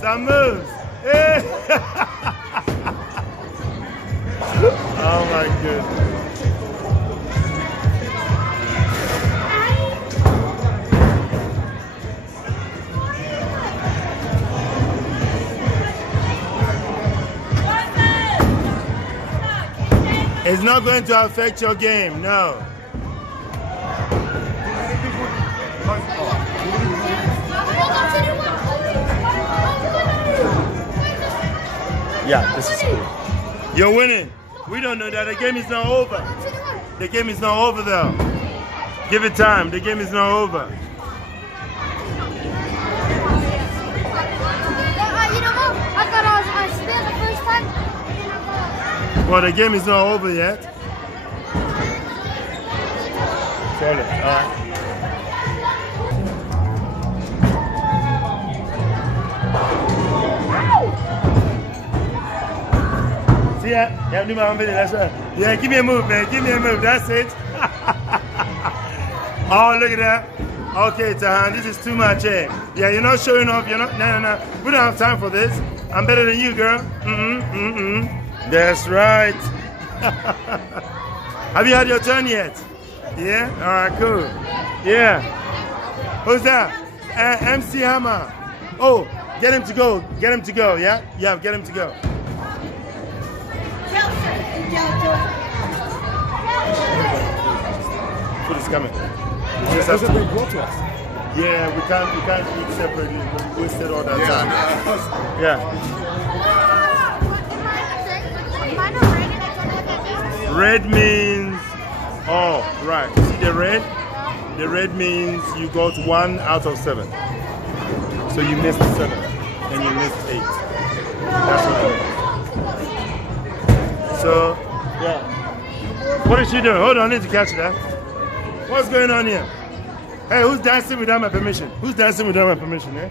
Some moves. Hey. Oh my goodness. It's not going to affect your game, no. Yeah, this is cool. You're winning. We don't know that. The game is not over. The game is not over though. Give it time. The game is not over. You know what? I thought I was going to spin the first time. Well, the game is not over yet. Sorry. All right. See ya? Yeah, do my own video. That's right. Yeah, give me a move, man. Give me a move. That's it. Oh, look at that. Okay, Tahan, this is too much, eh? Yeah, you're not showing off. You're not. No. We don't have time for this. I'm better than you, girl. That's right. Have you had your turn yet? Yeah? All right, cool. Yeah. Who's that? MC Hammer. Oh, get him to go. Get him to go, yeah? Yeah, get him to go. Food is coming. That's what they brought to us. Yeah, we can't eat separately. We wasted all that time. Yeah. Red means, oh, right. See the red? The red means you got 1 out of 7. So you missed 7 and you missed 8. That's what it means. So, yeah. What is she doing? Hold on, I need to catch that. What's going on here? Hey, who's dancing without my permission? Who's dancing without my permission, eh?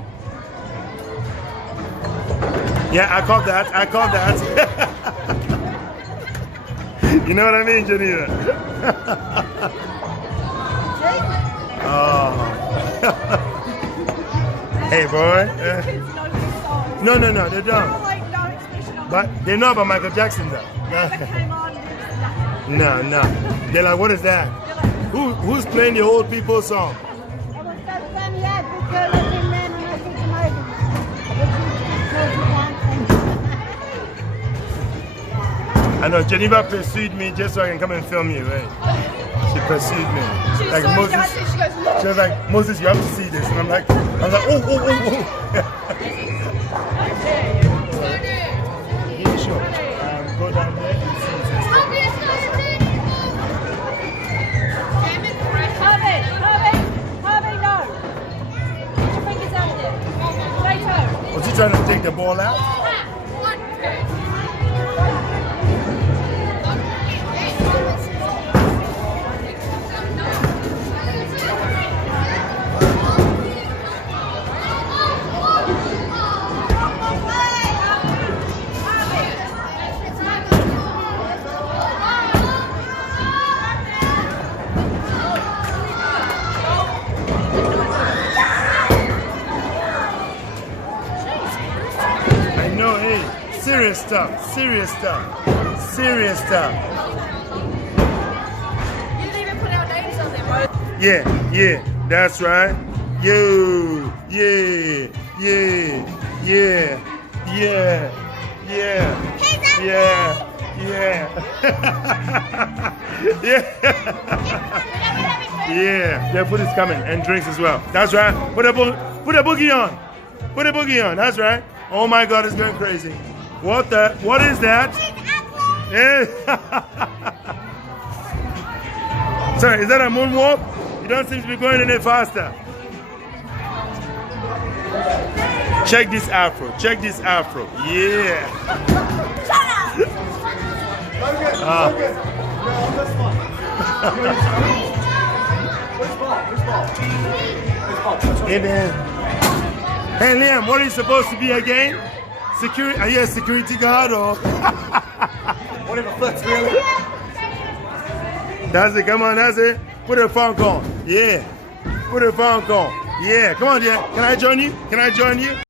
Yeah, I caught that. I caught that. You know what I mean, Janita? Oh. Hey, boy. No, they don't. But they know about Michael Jackson, though. No. They're like, what is that? Who's playing the old people song? I know Geneva pursued me just so I can come and film you, right? She pursued me. Like Moses. She was like, Moses, you have to see this. And I'm like, oh. Sure. Go down there and see. Was he trying to take the ball out? No, hey, serious stuff. You didn't even put our names on there, bro. Yeah, that's right. Yeah. Yeah, their food is coming and drinks as well. That's right. Put a boogie on. Put a boogie on. That's right. Oh my God, it's going crazy. What is that? Yeah. Sorry, is that a moonwalk? You don't seem to be going any faster. Check this afro. Yeah. Hey Liam, what are you supposed to be again? Security? Are you a security guard or? Whatever flex really. That's it, come on, that's it. Put a phone call. Yeah. Put a phone call. Yeah, come on, yeah. Can I join you?